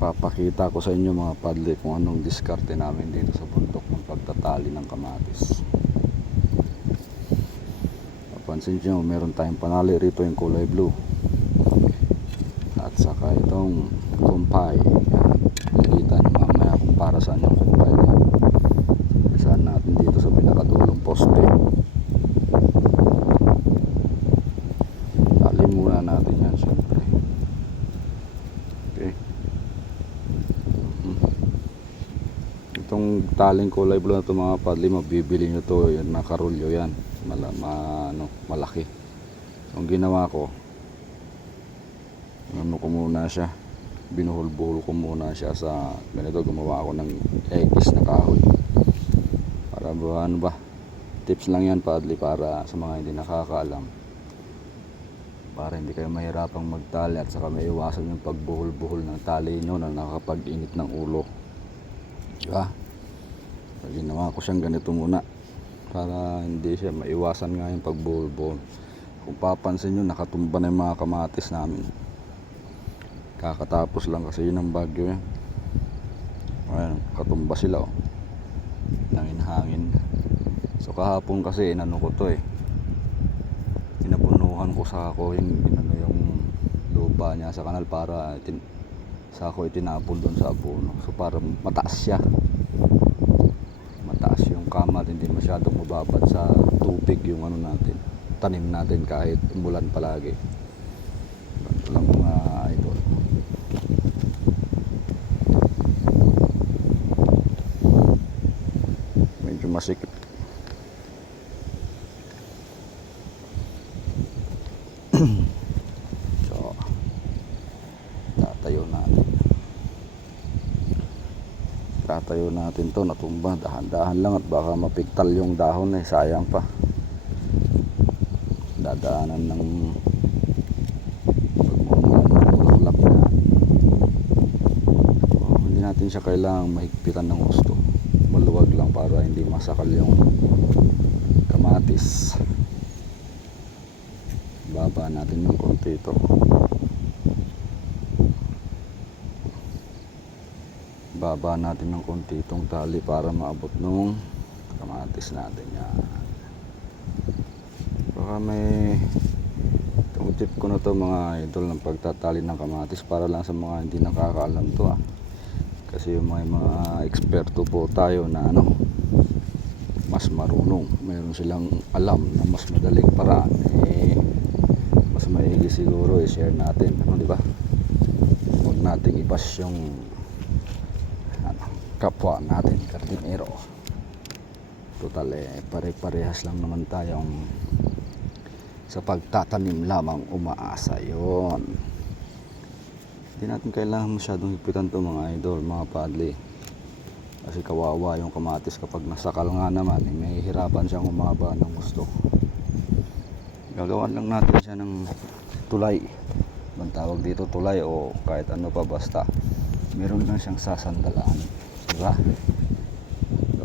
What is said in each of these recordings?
Papakita ko sa inyo mga padle kung anong diskarte namin dito sa bundok ng pagtatali ng kamatis. Napansin nyo, meron tayong panali rito, yung kulay blue, at saka itong kumpay. Nakikita nyo mamaya kung para saan yung kumpay. Saan natin dito sa pinakadulong poste. Tali muna natin yan syempre. Okay. Itong taling kulay blue na ito mga padli, mabibili nyo to, yan, nakarulyo yan, malaki. Ang ginawa ko, muna siya, binuhol-buhol ko muna siya sa ganito. Gumawa ako ng X na kahoy para tips lang yan padli, para sa mga hindi nakakaalam, para hindi kayo mahirapang magtali at saka maiwasan yung pagbuhol-buhol ng tali nyo na nakakapag-init ng ulo, diba? Ginawa ko siyang ganito muna para hindi siya maiwasan nga yung pagbuhol-buhol. Kung papansin nyo, nakatumba na yung mga kamatis namin. Kakatapos lang kasi yun ang bagyo yan. Ayan, katumba sila nangin-hangin. So kahapon kasi inano ko to pinapunuhan ko sa ako yung lupa niya sa kanal, para sa ako itinapon doon sa abono. So para mataas siya, mataas yung kamat, hindi masyadong mababad sa tubig yung natin, tanim natin kahit umulan palagi. Ito lang mga idol. Medyo masikip. So tatayo natin to, natumba, dahan-dahan lang at baka mapiktal yung dahon, sayang pa, dadaanan ng bulaklak na. So, hindi natin siya kailangang mahigpitan ng gusto, maluwag lang para hindi masakal yung kamatis. Baba natin ng konti ito, baba natin ng konti itong tali para maabot nung kamatis natin. Yan, baka may itong tip ko na to mga idol ng pagtatali ng kamatis, para lang sa mga hindi nakakaalam to kasi may mga eksperto po tayo na mas marunong, mayroon silang alam na mas madaling paraan, mas maigi siguro i-share natin, di ba? Huwag nating ipas yung kapwa natin kardinero. Total pare-parehas lang naman tayong sa pagtatanim lamang umaasa yon. Hindi natin kailangan masyadong hipitan to mga idol, mga padli, kasi kawawa yung kamatis kapag nasakal nga naman, may hirapan siyang umaba ng gusto. Gagawan lang natin siya ng tulay, bang tawag dito, tulay o kahit ano pa, basta meron lang siyang sasandalaan, diba? So,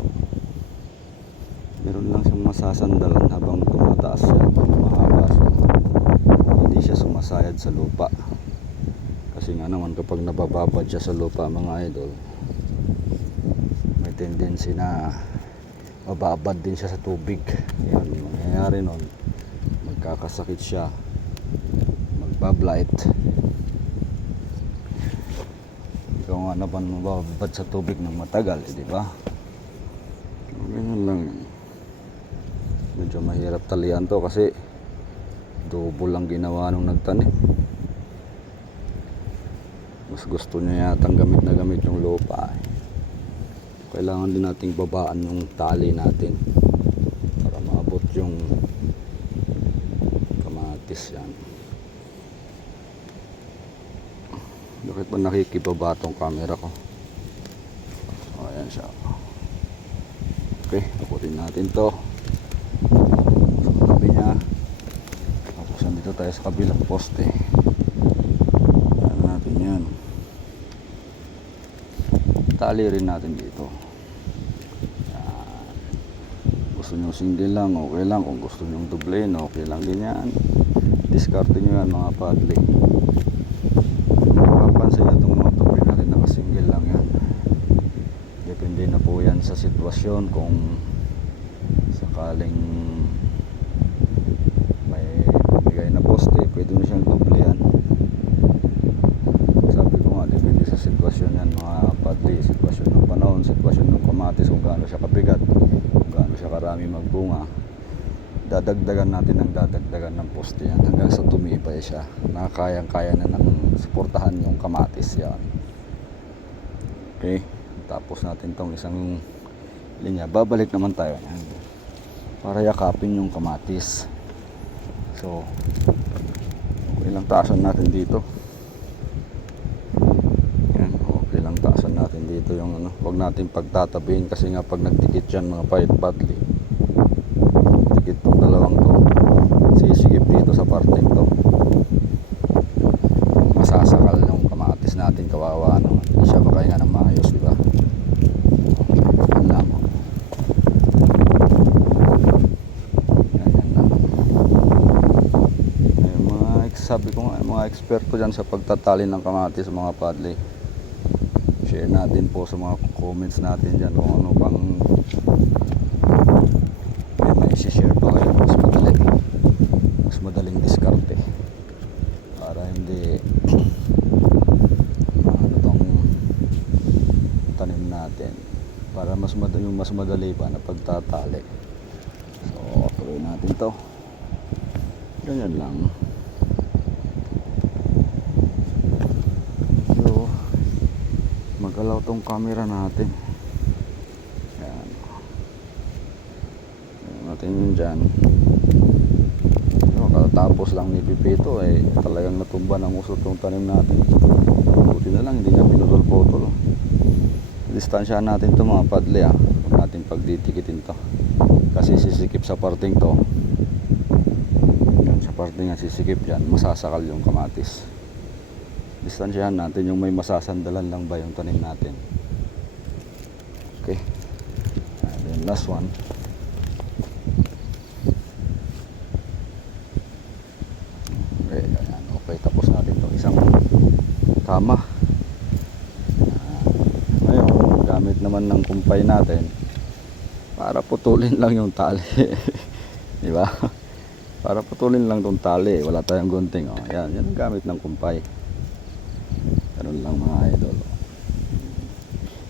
meron lang siyang masasandalan habang tumataas siya, habang mahaba siya, hindi siya sumasayad sa lupa. Kasi nga naman kapag nabababad siya sa lupa mga idol, may tendency na mababad din siya sa tubig. Yan, mangyayari nun, magkakasakit siya, magbablight. Ikaw nga naman mababad sa tubig ng matagal, di ba? Ganyan lang. Medyo mahirap talian to kasi double lang ginawa nung nagtanim. Mas gusto niya yatang gamit na gamit yung lupa. Kailangan din nating babaan yung tali natin para maabot yung kamatis. Yan. Bakit ba nakikibaba tong camera ko? Ayan siya. Okay, abutin natin to sa tabi niya. Tapos nandito tayo sa kabilang poste. Ayan natin yan. Tali rin natin dito. Yan. Gusto nyo single lang, okay lang. Kung gusto nyo doble, okay lang din yan. Diskarte nyo yan mga padli. Papansin nyo itong mga tuloy natin sitwasyon kung sakaling may bigay na poste, pwede mo siyang duplihan. Sabi ko nga, depende sa sitwasyon yan mga padli, sitwasyon ng panahon, sitwasyon ng kamatis, kung gaano siya kabigat, kung gaano siya karami magbunga, dadagdagan natin ng dadagdagan ng poste yan hanggang sa tumibay siya na kayang-kaya na ng suportahan yung kamatis yan. Okay, tapos natin tong isang linya, babalik naman tayo yan para yakapin yung kamatis. So okay lang taasan natin dito. Yan, okay lang taasan natin dito yung ano, huwag natin pagtatabihin kasi nga pag nagdikit yan mga pahit badli, dikit tong dalawang to, sisigip dito sa parteng to, masasakal yung kamatis natin, kawawa no, hindi siya makahinga ng maayos, di ba? Yan lang. Yan lang. Ay, sabi ko nga, mga eksperto dyan sa pagtatali ng kamatis mga padli, share natin po sa mga comments natin dyan kung ano pang may share pa kayo mas madaling diskarte para hindi ano tong tanim natin, para mas madali pa na pagtatali. So tuloy natin to, ganyan lang. So magalaw tong camera natin, yan natin yun dyan. Tapos lang ni Pipito ay talagang natumba ng usot tong tanim natin. Buti na lang hindi niya pinutol-potol. Distansyahan natin to mga padli, huwag natin pagditikitin to kasi sisikip sa parting to, yan, sa parting nga sisikip yan, masasakal yung kamatis. Distansyahan natin yung may masasandalan lang ba yung tanim natin. Okay, and then last one. Okay, tapos natin itong isang kama. Ngayon, gamit naman ng kumpay natin para putulin lang yung tali. Di ba? Para putulin lang itong tali, wala tayong gunting. Oh, yan ang gamit ng kumpay. Ganun lang mga idol.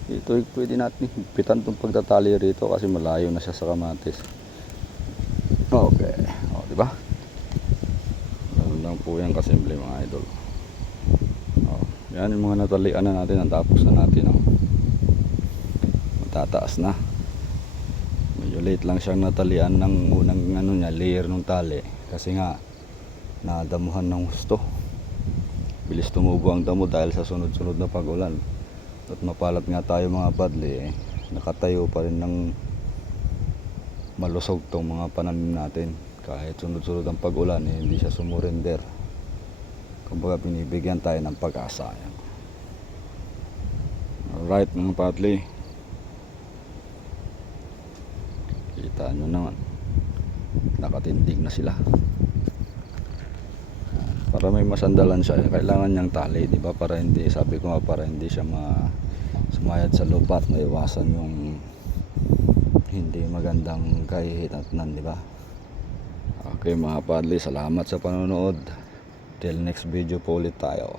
Ito pwede natin higpitan itong pagtatali rito kasi malayo na siya sa kamatis. Okay, di ba? Lang po yan kasimple mga idol. Yan yung mga natalian na natin, ang tapos na natin. Matataas na, medyo late lang siyang natalian ng unang ano niya, layer ng tali kasi nga nadamuhan ng gusto, bilis tumubo ang damo dahil sa sunod-sunod na pag-ulan. At mapalat nga tayo mga padli, nakatayo pa rin ng malusog tong mga pananim natin. Kahit sunod-sunod ang pag-ulan, hindi siya sumurrender. Kumbaga pinibigyan tayo ng pag-asa. Alright mga padli, kita nyo naman, nakatindig na sila. Para may masandalan siya, kailangan niyang tali, di ba? Para hindi, sabi ko nga, para hindi siya sumayad sa lupa at maiwasan yung hindi magandang kahihinatnan, di ba? Okay mga padli, salamat sa panonood. Till next video po ulit tayo.